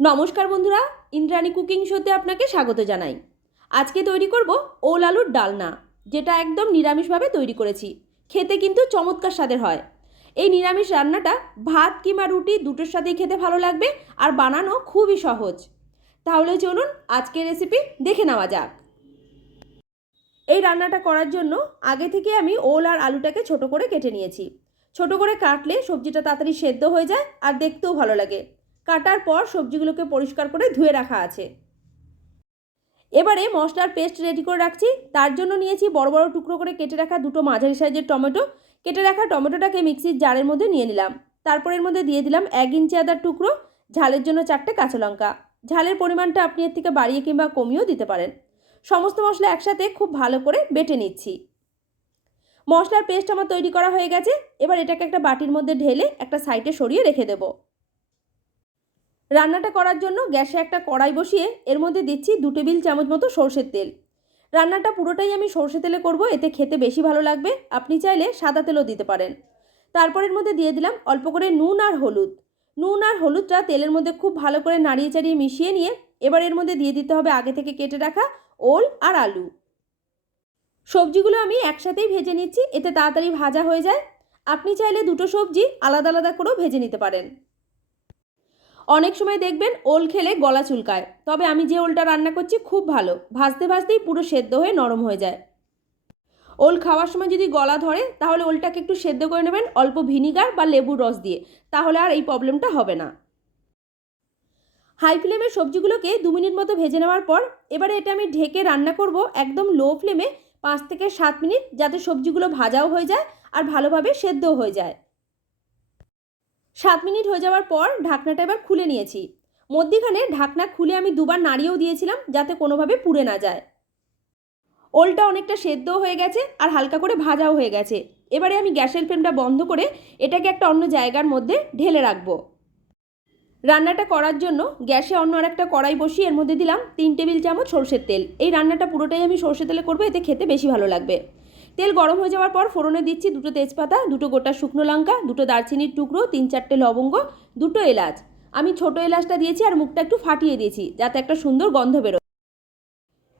নমস্কার বন্ধুরা, ইন্দ্রাণী কুকিং শোতে আপনাকে স্বাগত জানাই। আজকে তৈরি করব ওল আলুর ডালনা, যেটা একদম নিরামিষভাবে তৈরি করেছি। খেতে কিন্তু চমৎকার স্বাদের হয়। এই নিরামিষ রান্নাটা ভাত কিংবা রুটি দুটোর সাথেই খেতে ভালো লাগবে আর বানানো খুবই সহজ। তাহলে চলুন আজকের রেসিপি দেখে নেওয়া যাক। এই রান্নাটা করার জন্য আগে থেকে আমি ওল আর আলুটাকে ছোট করে কেটে নিয়েছি। ছোট করে কাটলে সবজিটা তাড়াতাড়ি সেদ্ধ হয়ে যায় আর দেখতেও ভালো লাগে। কাটার পর সবজিগুলোকে পরিষ্কার করে ধুয়ে রাখা আছে। এবারে মশলার পেস্ট রেডি করে রাখছি। তার জন্য নিয়েছি বড় বড় টুকরো করে কেটে রাখা দুটো মাঝারি সাইজের টমেটো। কেটে রাখা টমেটোটাকে মিক্সির জারের মধ্যে নিয়ে নিলাম। তারপর এর মধ্যে দিয়ে দিলাম এক ইঞ্চি আদার টুকরো, ঝালের জন্য চারটে কাঁচা লঙ্কা। ঝালের পরিমাণটা আপনি এর থেকে বাড়িয়ে কিংবা কমিয়েও দিতে পারেন। সমস্ত মশলা একসাথে খুব ভালো করে বেটে নিচ্ছি। মশলার পেস্ট আমার তৈরি করা হয়ে গেছে। এবার এটাকে একটা বাটির মধ্যে ঢেলে একটা সাইডে সরিয়ে রেখে দেবো। রান্নাটা করার জন্য গ্যাসে একটা কড়াই বসিয়ে এর মধ্যে দিচ্ছি দু টেবিল চামচ মতো সর্ষের তেল। রান্নাটা পুরোটাই আমি সর্ষে তেলে করব, এতে খেতে বেশি ভালো লাগবে। আপনি চাইলে সাদা তেলও দিতে পারেন। তারপর এর মধ্যে দিয়ে দিলাম অল্প করে নুন আর হলুদ। নুন আর হলুদটা তেলের মধ্যে খুব ভালো করে নাড়িয়ে চাড়িয়ে মিশিয়ে নিয়ে এবার এর মধ্যে দিয়ে দিতে হবে আগে থেকে কেটে রাখা ওল আর আলু। সবজিগুলো আমি একসাথেই ভেজে নিচ্ছি, এতে তাড়াতাড়ি ভাজা হয়ে যায়। আপনি চাইলে দুটো সবজি আলাদা আলাদা করেও ভেজে নিতে পারেন। অনেক সময় দেখবেন ওল খেলে গলা চুলকায়। তবে আমি যে ওলটা রান্না করছি খুব ভালো। ভাজতে ভাজতেই পুরো সেদ্ধ হয়ে নরম হয়ে যায়। ওল খাওয়ার সময় যদি গলা ধরে, তাহলে ওলটাকে একটু সেদ্ধ করে নেবেন অল্প ভিনিগার বা লেবুর রস দিয়ে। তাহলে আর এই প্রবলেমটা হবে না। হাই ফ্লেমে সবজিগুলোকে দু মিনিট মতো ভেজে নেওয়ার পর, এবারে এটা আমি ঢেকে রান্না করব একদম লো ফ্লেমে পাঁচ থেকে সাত মিনিট, যাতে সবজিগুলো ভাজাও হয়ে যায় আর ভালোভাবে সেদ্ধও হয়ে যায়। সাত মিনিট হয়ে যাওয়ার পর ঢাকনাটা এবার খুলে নিয়েছি। মধ্যিখানে ঢাকনা খুলে আমি দুবার নাড়িয়েও দিয়েছিলাম যাতে কোনোভাবে পুড়ে না যায়। ওলটা অনেকটা সেদ্ধও হয়ে গেছে আর হালকা করে ভাজাও হয়ে গেছে। এবারে আমি গ্যাসের ফ্লেমটা বন্ধ করে এটাকে একটা অন্য জায়গার মধ্যে ঢেলে রাখব। রান্নাটা করার জন্য গ্যাসে অন্য আর একটা কড়াই বসিয়ে এর মধ্যে দিলাম তিন টেবিল চামচ সর্ষের তেল। এই রান্নাটা পুরোটাই আমি সর্ষে তেলে করব, এতে খেতে বেশি ভালো লাগবে। তেল গরম হয়ে যাওয়ার পর ফোড়নে দিচ্ছি দুটো তেজপাতা, দুটো গোটা শুকনো লঙ্কা, দুটো দারচিনির টুকরো, তিন চারটে লবঙ্গ, দুটো এলাচ। আমি ছোট এলাচটা দিয়েছি আর মুখটা একটু ফাটিয়ে দিয়েছি যাতে একটা সুন্দর গন্ধ বেরোয়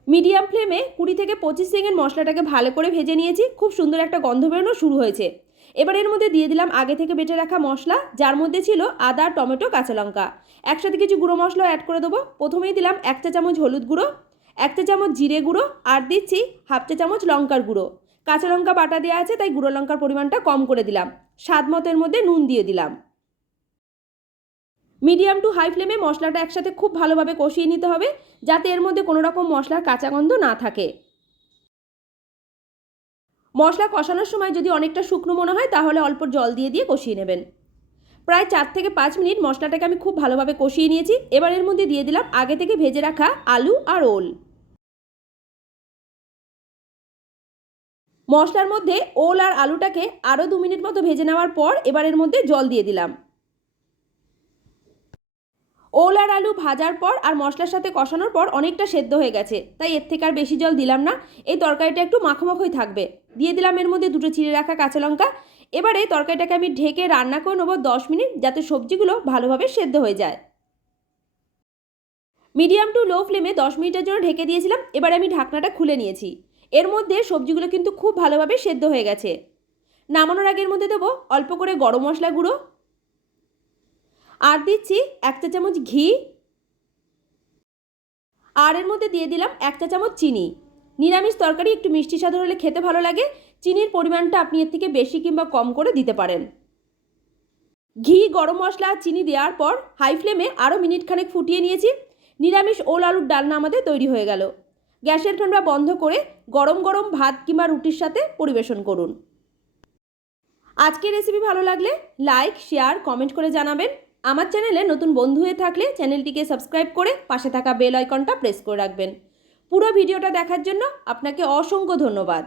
মিডিয়াম ফ্লেমে কুড়ি থেকে পঁচিশ সেকেন্ড মশলাটাকে ভালো করে ভেজে নিয়েছি, খুব সুন্দর একটা গন্ধ বেরোনো শুরু হয়েছে। এবার এর মধ্যে দিয়ে দিলাম আগে থেকে বেটে রাখা মশলা, যার মধ্যে ছিল আদা, টমেটো, কাঁচা লঙ্কা। একসাথে কিছু গুঁড়ো মশলাও অ্যাড করে দেবো। প্রথমেই দিলাম এক চা চামচ হলুদ গুঁড়ো, এক চা চামচ জিরে গুঁড়ো, আর দিচ্ছি হাফ চা চামচ লঙ্কার গুঁড়ো। কাঁচা লঙ্কা বাটা দেওয়া আছে, তাই গুঁড়ো লঙ্কার পরিমাণটা কম করে দিলাম। স্বাদ মতের মধ্যে নুন দিয়ে দিলাম। মিডিয়াম টু হাই ফ্লেমে মশলাটা একসাথে খুব ভালোভাবে কষিয়ে নিতে হবে, যাতে এর মধ্যে কোনো রকম মশলার কাঁচা গন্ধ না থাকে। মশলা কষানোর সময় যদি অনেকটা শুকনো মনে হয়, তাহলে অল্প জল দিয়ে দিয়ে কষিয়ে নেবেন। প্রায় চার থেকে পাঁচ মিনিট মশলাটাকে আমি খুব ভালোভাবে কষিয়ে নিয়েছি। এবার এর মধ্যে দিয়ে দিলাম আগে থেকে ভেজে রাখা আলু আর ওল। মশলার মধ্যে ওল আর আলুটাকে আরও দু মিনিট মতো ভেজে নেওয়ার পর এবার এর মধ্যে জল দিয়ে দিলাম। ওল আর আলু ভাজার পর আর মশলার সাথে কষানোর পর অনেকটা সেদ্ধ হয়ে গেছে, তাই এর থেকে আর বেশি জল দিলাম না। এই তরকারিটা একটু মাখোমাখোই থাকবে। দিয়ে দিলাম এর মধ্যে দুটো চিড়ে রাখা কাঁচা লঙ্কা। এবারে তরকারিটাকে আমি ঢেকে রান্না করে নেব দশ মিনিট, যাতে সবজিগুলো ভালোভাবে সেদ্ধ হয়ে যায়। মিডিয়াম টু লো ফ্লেমে দশ মিনিটের জন্য ঢেকে দিয়েছিলাম, এবারে আমি ঢাকনাটা খুলে নিয়েছি। এর মধ্যে সবজিগুলো কিন্তু খুব ভালোভাবে সেদ্ধ হয়ে গেছে। নামানোর আগের মধ্যে দেবো অল্প করে গরম মশলা গুঁড়ো। আর দিচ্ছি এক চা চামচ ঘি। আর এর মধ্যে দিয়ে দিলাম এক চা চামচ চিনি। নিরামিষ তরকারি একটু মিষ্টি স্বাদ হলে খেতে ভালো লাগে। চিনির পরিমাণটা আপনি এর থেকে বেশি কিংবা কম করে দিতে পারেন। ঘি, গরম মশলা, চিনি দেওয়ার পর হাই ফ্লেমে আরও মিনিট খানেক ফুটিয়ে নিয়েছি। নিরামিষ ওল আলুর ডালনা আমাদের তৈরি হয়ে গেল। গ্যাসের ঠান্ডা বন্ধ করে গরম গরম ভাত কিংবা রুটির সাথে পরিবেশন করুন। আজকের রেসিপি ভালো লাগলে লাইক শেয়ার কমেন্ট করে জানাবেন। আমার চ্যানেলে নতুন বন্ধু হয়ে থাকলে চ্যানেলটিকে সাবস্ক্রাইব করে পাশে থাকা বেল আইকনটা প্রেস করে রাখবেন। পুরো ভিডিওটা দেখার জন্য আপনাকে অসংখ্য ধন্যবাদ।